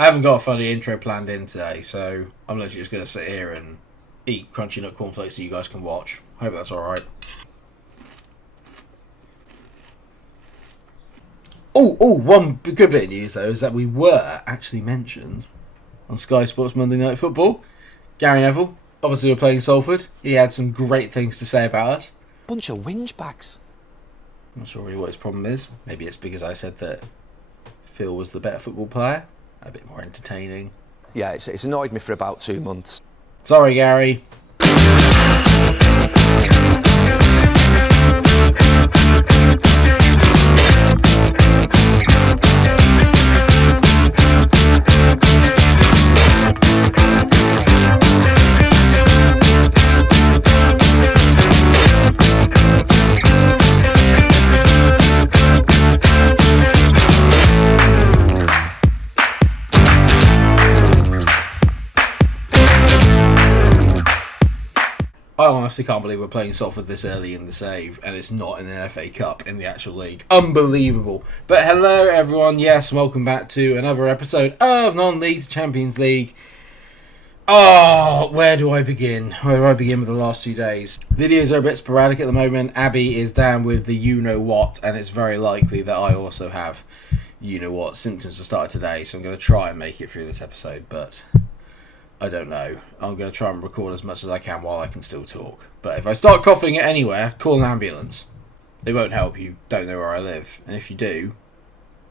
I haven't got a funny intro planned in today, so I'm literally just going to sit here and eat crunchy nut cornflakes so you guys can watch. Hope that's alright. One good bit of news though is that we were actually mentioned on Sky Sports Monday Night Football. Gary Neville, obviously we're playing Salford. He had some great things to say about us. Bunch of whinge-bags. I'm not sure really what his problem is. Maybe it's because I said that Phil was the better football player. A bit more entertaining. Yeah, it's annoyed me for about 2 months. Sorry, Gary. I honestly can't believe we're playing Salford this early in the save and it's not in an FA Cup in the actual league. Unbelievable. But hello everyone, yes, welcome back to another episode of Non-League Champions League. Where do I begin? Where do I begin with the last 2 days? Videos are a bit sporadic at the moment. Abby is down with the you-know-what, and it's very likely that I also have you-know-what symptoms to start today, so I'm going to try and make it through this episode, but I don't know. I'm going to try and record as much as I can while I can still talk. But if I start coughing at anywhere, call an ambulance. They won't help. You don't know where I live. And if you do,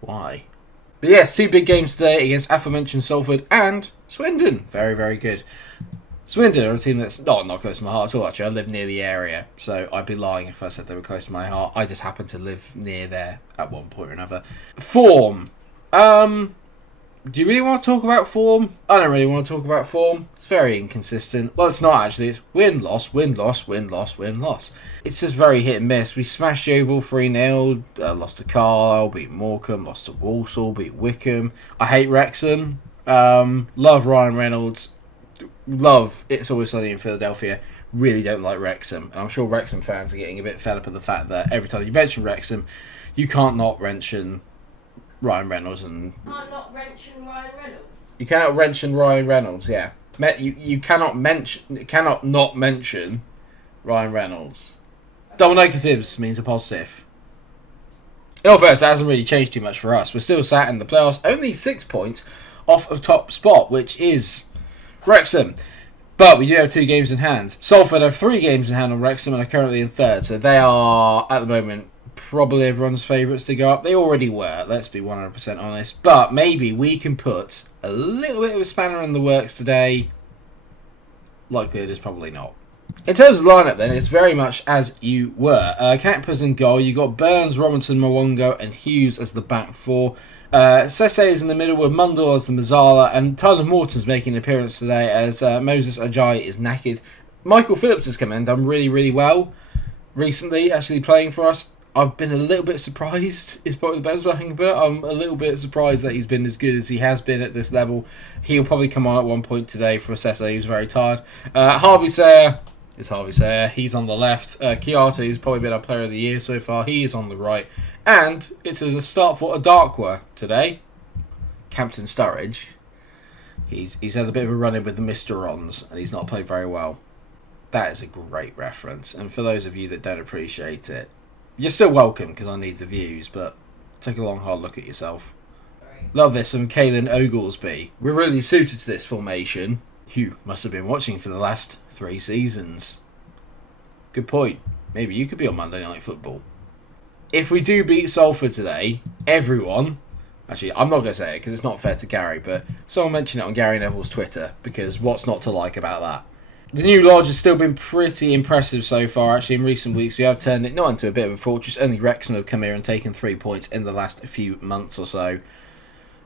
why? But yes, 2 big games today against aforementioned Salford and Swindon. Very, very good. Swindon are a team that's not close to my heart at all, actually. I live near the area, so I'd be lying if I said they were close to my heart. I just happen to live near there at one point or another. Form. Do you really want to talk about form? I don't really want to talk about form. It's very inconsistent. Well, it's not actually. It's win, loss, win, loss, win, loss, win, loss. It's just very hit and miss. We smashed Yeovil 3-0, lost to Carlisle, beat Morecambe, lost to Walsall, beat Wickham. I hate Wrexham. Love Ryan Reynolds. Love It's Always Sunny in Philadelphia. Really don't like Wrexham. And I'm sure Wrexham fans are getting a bit fed up of the fact that every time you mention Wrexham, you can't not mention Ryan Reynolds and... Can't not mention Ryan Reynolds. You cannot mention Ryan Reynolds, yeah. You cannot not mention Ryan Reynolds. Double negatives means a positive. In all fairness, that hasn't really changed too much for us. We're still sat in the playoffs, only 6 points off of top spot, which is Wrexham. But we do have 2 games in hand. Salford have 3 games in hand on Wrexham and are currently in third, so they are, at the moment, probably everyone's favourites to go up. They already were, let's be 100% honest. But maybe we can put a little bit of a spanner in the works today. Likelihood is probably not. In terms of lineup then, it's very much as you were. Kakpa's in goal. You got Burns, Robinson, Mwongo and Hughes as the back 4. Sese is in the middle with Mundell as the Mazzala. And Tyler Morton's making an appearance today as Moses Ajayi is knackered. Michael Phillips has come in, done really, really well recently, actually playing for us. I've been a little bit surprised, is probably the best way I can put it. I'm a little bit surprised that he's been as good as he has been at this level. He'll probably come on at one point today for Sese, who's very tired. Harvey Sayer is Harvey Sayer. He's on the left. Kiata has probably been our player of the year so far. He is on the right. And it's a start for a Darkwa today. Captain Sturridge. He's had a bit of a run-in with the Misterons, and he's not played very well. That is a great reference. And for those of you that don't appreciate it, you're still welcome, because I need the views, but take a long, hard look at yourself. Love this from Caelan Oglesby. We're really suited to this formation. You must have been watching for the last 3 seasons. Good point. Maybe you could be on Monday Night Football. If we do beat Salford today, everyone... Actually, I'm not going to say it, because it's not fair to Gary, but someone mentioned it on Gary Neville's Twitter, because what's not to like about that? The new lodge has still been pretty impressive so far. Actually, in recent weeks, we have turned it not into a bit of a fortress. Only Wrexham have come here and taken 3 points in the last few months or so.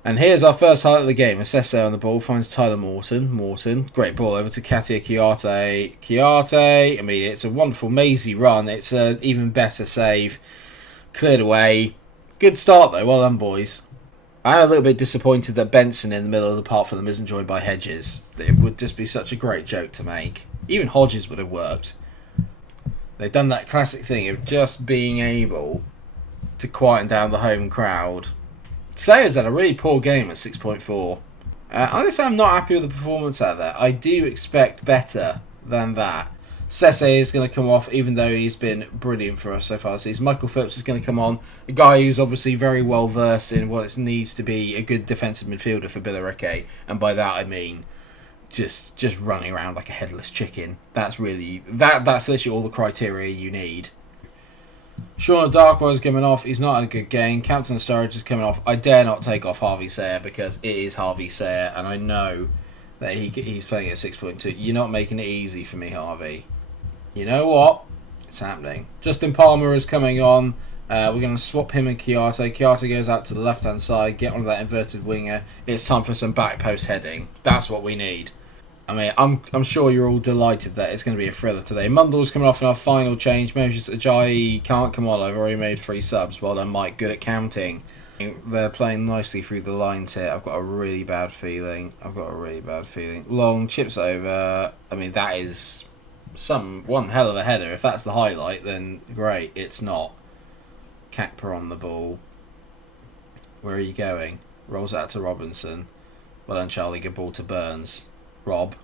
And here's our first highlight of the game. Sese on the ball, finds Tyler Morton. Great ball over to Katia Kiarte. I mean, it's a wonderful, mazy run. It's an even better save. Cleared away. Good start, though. Well done, boys. I'm a little bit disappointed that Benson in the middle of the park for them isn't joined by Hedges. It would just be such a great joke to make. Even Hodges would have worked. They've done that classic thing of just being able to quieten down the home crowd. Sayers had a really poor game at 6.4. I guess I'm not happy with the performance out there. I do expect better than that. Sese is going to come off, even though he's been brilliant for us so far this season. Michael Phillips is going to come on, a guy who's obviously very well versed in what it needs to be a good defensive midfielder for Billericay, and by that I mean just running around like a headless chicken. That's literally all the criteria you need. Sean Darkwater's coming off. He's not had a good game. Captain Sturridge is coming off. I dare not take off Harvey Sayer because it is Harvey Sayer, and I know that he's playing at 6.2. You're not making it easy for me, Harvey. You know what? It's happening. Justin Palmer is coming on. We're going to swap him and Chiarte. Chiarte goes out to the left-hand side, get onto that inverted winger. It's time for some back post heading. That's what we need. I mean, I'm sure you're all delighted that it's going to be a thriller today. Mundell's coming off in our final change. Moses Ajayi can't come on. I've already made 3 subs. Well done, Mike. Good at counting. They're playing nicely through the lines here. I've got a really bad feeling. Long chips over. I mean, that is one hell of a header. If that's the highlight, then great. It's not. Kakper on the ball. Where are you going? Rolls out to Robinson. Well done, Charlie. Good ball to Burns. Rob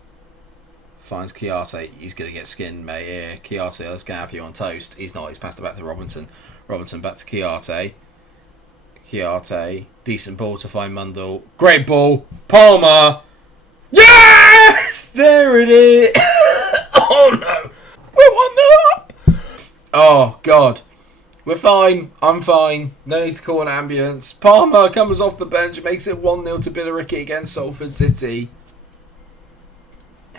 finds Chiarte. He's going to get skinned, mate. Here, Chiarte, let's go have you on toast. He's not. He's passed it back to Robinson. Robinson back to Chiarte. Chiarte. Decent ball to find Mundell. Great ball. Palmer. Yes! There it is. Oh, no. We're 1-0 up. Oh, God. We're fine. I'm fine. No need to call an ambulance. Palmer comes off the bench. Makes it 1-0 to Billericay against Salford City.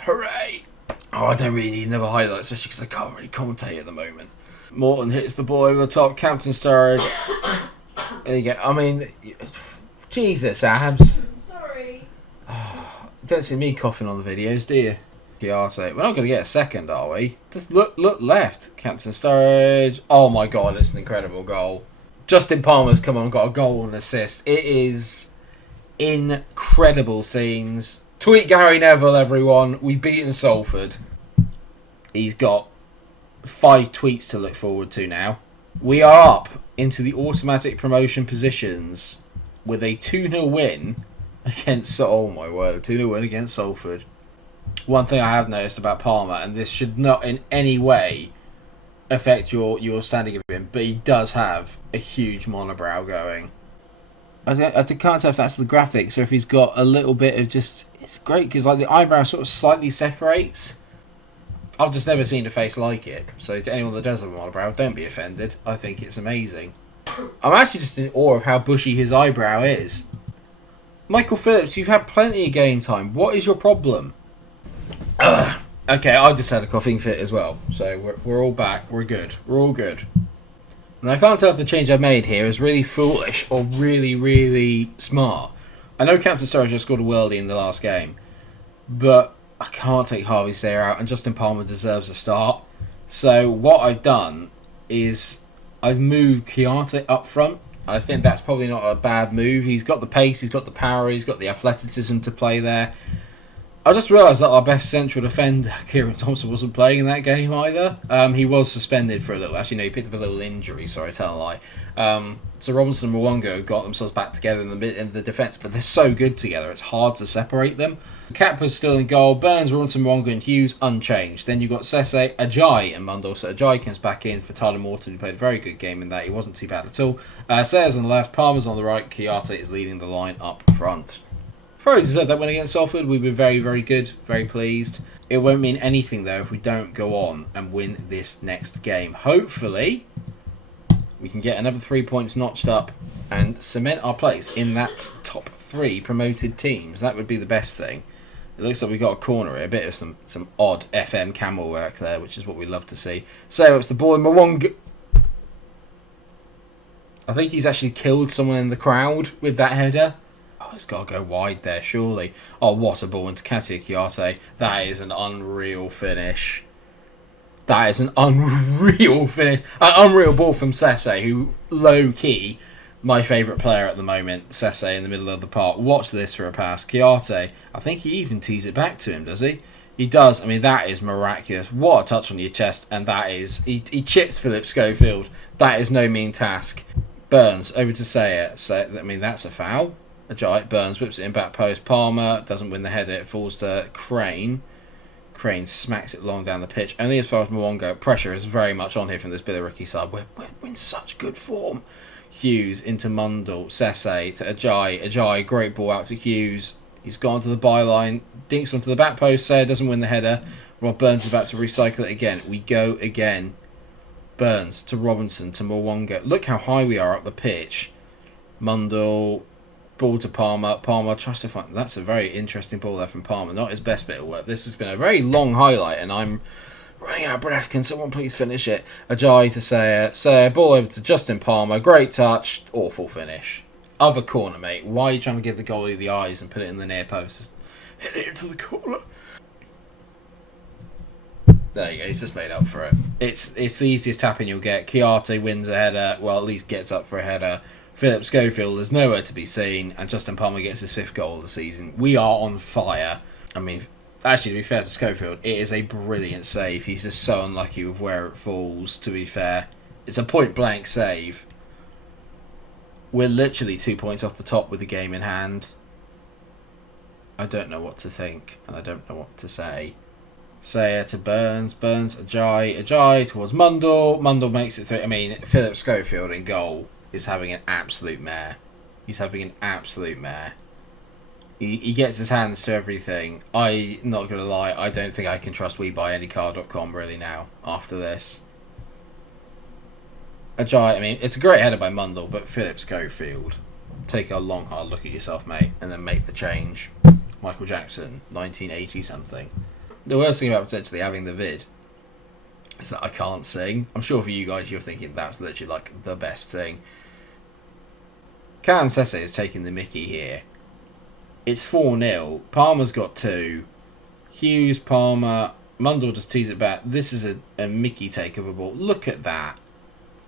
Hooray! Oh, I don't really need another highlight, especially because I can't really commentate at the moment. Morton hits the ball over the top. Captain Sturridge. There you go. I mean, Jesus, Abs. Sorry. Oh, don't see me coughing on the videos, do you? Chiarte. We're not going to get a second, are we? Just look left. Captain Sturridge. Oh my God, it's an incredible goal. Justin Palmer's come on, got a goal and assist. It is incredible scenes. Tweet Gary Neville, everyone. We've beaten Salford. He's got 5 tweets to look forward to now. We are up into the automatic promotion positions with a 2-0 win against... Oh my word, a 2-0 win against Salford. One thing I have noticed about Palmer, and this should not in any way affect your standing of him, but he does have a huge monobrow going. I can't tell if that's the graphics or if he's got a little bit of just... It's great because like the eyebrow sort of slightly separates. I've just never seen a face like it. So to anyone that does have a monobrow, don't be offended. I think it's amazing. I'm actually just in awe of how bushy his eyebrow is. Michael Phillips, you've had plenty of game time. What is your problem? Okay, I just had a coughing fit as well. So we're all back. We're good. We're all good. And I can't tell if the change I've made here is really foolish or really, really smart. I know Captain Sturridge just scored a worldie in the last game, but I can't take Harvey Sayer out, and Justin Palmer deserves a start. So what I've done is I've moved Chiarte up front. I think that's probably not a bad move. He's got the pace, he's got the power, he's got the athleticism to play there. I just realised that our best central defender, Kieran Thompson, wasn't playing in that game either. He was suspended for a little. Actually, no, he picked up a little injury. Sorry, tell a lie. So Robinson and Mwongo got themselves back together in the defence, but they're so good together, it's hard to separate them. Kakper's still in goal. Burns, Robinson, Mwongo and Hughes unchanged. Then you've got Sese, Ajayi and Mundell. So Ajayi comes back in for Tyler Morton, who played a very good game in that. He wasn't too bad at all. Sayers on the left, Palmer's on the right. Chiarte is leading the line up front. Probably deserved that win against Salford. We've been very, very good, very pleased. It won't mean anything, though, if we don't go on and win this next game. Hopefully, we can get another 3 points notched up and cement our place in that top 3 promoted teams. That would be the best thing. It looks like we've got a corner here, a bit of some odd FM camel work there, which is what we love to see. So it's the ball in Mwongo. I think he's actually killed someone in the crowd with that header. It's got to go wide there, surely. Oh, what a ball into Katia Chiarte. That is an unreal finish. That is an unreal finish. An unreal ball from Sese, who, low-key, my favourite player at the moment. Sese in the middle of the park. Watch this for a pass. Chiarte, I think he even tees it back to him, does he? He does. I mean, that is miraculous. What a touch on your chest. And that is... He chips Philip Schofield. That is no mean task. Burns, over to Sayer. I mean, that's a foul. Ajayi, Burns whips it in back post. Palmer doesn't win the header. It falls to Crane. Crane smacks it long down the pitch. Only as far as Mwongo. Pressure is very much on here from this Billericay side. We're in such good form. Hughes into Mundle. Sese to Ajayi. Ajayi, great ball out to Hughes. He's gone to the byline. Dinks onto the back post. Sayer doesn't win the header. Rob Burns is about to recycle it again. We go again. Burns to Robinson to Mwongo. Look how high we are up the pitch. Mundle. Ball to Palmer. Palmer tries to find... That's a very interesting ball there from Palmer. Not his best bit of work. This has been a very long highlight and I'm running out of breath. Can someone please finish it? Ajayi to Sayer. Sayer, ball over to Justin Palmer. Great touch. Awful finish. Other corner, mate. Why are you trying to give the goalie the eyes and put it in the near post? Just hit it into the corner. There you go. He's just made up for it. It's the easiest tapping you'll get. Chiarte wins a header. Well, at least gets up for a header. Philip Schofield is nowhere to be seen, and Justin Palmer gets his 5th goal of the season. We are on fire. I mean, actually, to be fair to Schofield, it is a brilliant save. He's just so unlucky with where it falls, to be fair. It's a point-blank save. We're literally 2 points off the top with the game in hand. I don't know what to think, and I don't know what to say. Sayer to Burns. Burns, Ajayi. Ajayi towards Mundle. Mundle makes it through. I mean, Philip Schofield in goal is having an absolute mare. He's having an absolute mare. He gets his hands to everything. I'm not going to lie, I don't think I can trust WeBuyAnyCar.com really now after this. Ajayi, I mean, it's a great header by Mundle, but Philip Schofield, take a long hard look at yourself, mate, and then make the change. Michael Jackson, 1980 something. The worst thing about potentially having the vid is that I can't sing. I'm sure for you guys you're thinking that's literally like the best thing. Callum Sese is taking the mickey here. It's 4-0. Palmer's got 2. Hughes, Palmer, Mundle just tees it back. This is a mickey take of a ball. Look at that.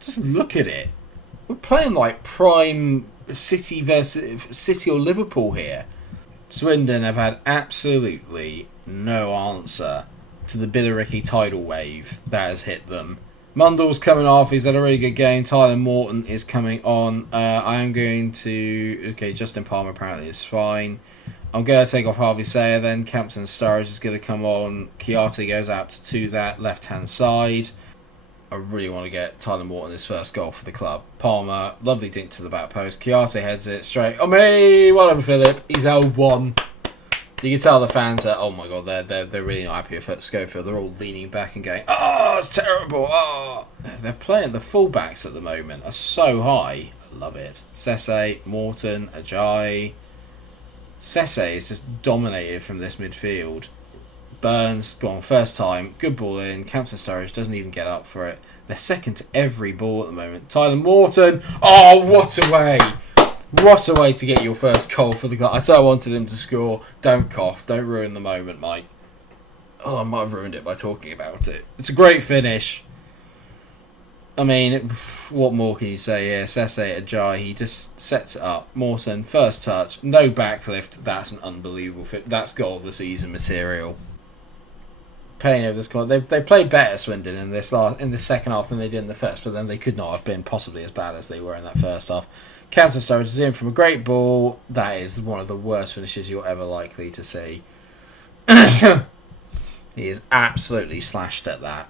Just look at it. We're playing like prime City versus City or Liverpool here. Swindon have had absolutely no answer to the Billericay tidal wave that has hit them. Mundle's coming off. He's had a really good game. Tyler Morton is coming on. I am going to... Okay, Justin Palmer apparently is fine. I'm going to take off Harvey Sayer then. Campton Sturridge is going to come on. Chiarte goes out to that left-hand side. I really want to get Tyler Morton his first goal for the club. Palmer, lovely dink to the back post. Chiarte heads it straight. Oh, me! Well done, Philip. He's held 1. You can tell the fans are, oh my god, they're really not happy with Schofield. They're all leaning back and going, oh, it's terrible, oh. They're playing, the fullbacks at the moment are so high. I love it. Sese, Morton, Ajayi. Sese is just dominated from this midfield. Burns, gone first time, good ball in. Campton Sturridge doesn't even get up for it. They're second to every ball at the moment. Tyler Morton, oh, what a way. What a way to get your first goal for the club. I said I wanted him to score. Don't cough. Don't ruin the moment, Mike. Oh, I might have ruined it by talking about it. It's a great finish. I mean, what more can you say here? Sese Ajayi, he just sets it up. Morton, first touch. No backlift. That's an unbelievable fit. That's goal of the season material. Paying over the squad. They played better, Swindon, in the second half than they did in the first, but then they could not have been possibly as bad as they were in that first half. Campton Sturridge is in from a great ball. That is one of the worst finishes you're ever likely to see. He is absolutely slashed at that.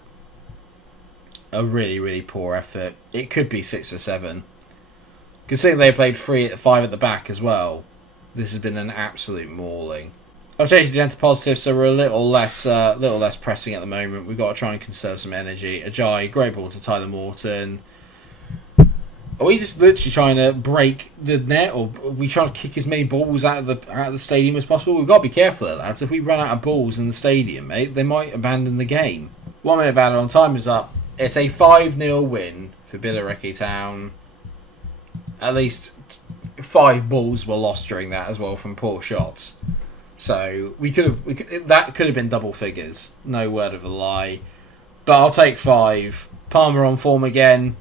A really, really poor effort. It could be 6 or 7. Considering they played 5 at the back as well, this has been an absolute mauling. I've changed it down to positive, so we're a little less pressing at the moment. We've got to try and conserve some energy. Ajayi, great ball to Tyler Morton. Are we just literally trying to break the net, or are we trying to kick as many balls out of the stadium as possible? We've got to be careful of that. If we run out of balls in the stadium, mate, they might abandon the game. 1 minute of added on. Time is up. It's a 5-0 win for Billericay Town. At least 5 balls were lost during that as well from poor shots. So that could have been double figures. No word of a lie. But I'll take 5. Palmer on form again.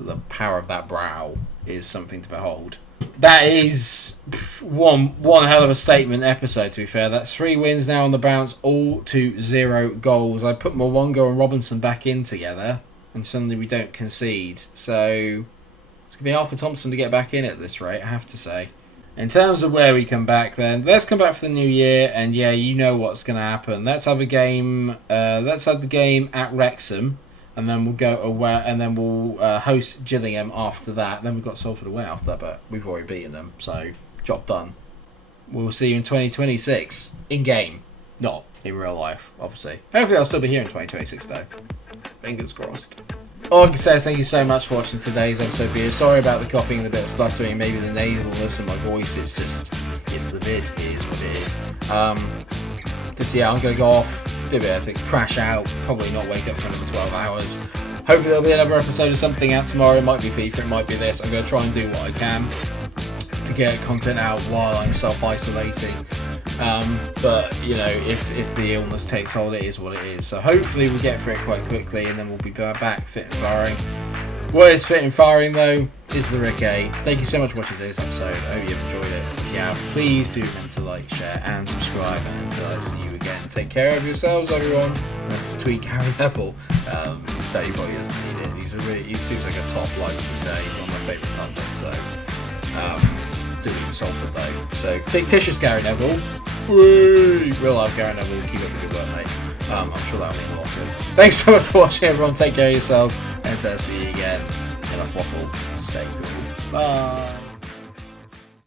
The power of that brow is something to behold. That is one hell of a statement episode, to be fair. That's 3 wins now on the bounce, all to 0 goals. I put Mwongo and Robinson back in together, and suddenly we don't concede. So it's going to be hard for Thompson to get back in at this rate, I have to say. In terms of where we come back, then let's come back for the new year, and yeah, you know what's going to happen. Let's have a game. Let's have the game at Wrexham, and then we'll go away, and then we'll host Gillingham after that. Then we've got Salford away after that, but we've already beaten them, so job done. We'll see you in 2026 in game, not in real life, obviously. Hopefully, I'll still be here in 2026 though. Fingers crossed. All I can say is thank you so much for watching today's episode video. Sorry about the coughing and a bit of spluttering, maybe the nasalness in my voice. It's the vid. It is what it is. Yeah, I'm going to go off, do a bit, I think, crash out, probably not wake up for another 12 hours. Hopefully there'll be another episode of something out tomorrow. It might be FIFA, it might be this. I'm going to try and do what I can to get content out while I'm self-isolating. But you know, if the illness takes hold, it is what it is. So hopefully we'll get through it quite quickly, and then we'll be back fit and firing. What is fit and firing though is the Rick A. Thank you so much for watching today's episode. I hope you've enjoyed it. If you have, please do remember to like, share, and subscribe. And until I see you again, take care of yourselves, everyone. Remember to tweet Gary Neville. That he probably doesn't need it. He seems like a top life today. He's one of my favourite pundits. So. Doing Salford though. So fictitious Gary Neville. Whee! Real life Gary Neville. Keep up the good work, mate. I'm sure that'll mean a lot to him. Thanks so much for watching, everyone. Take care of yourselves, and I'll see you again in a fluffle. Stay cool. Bye.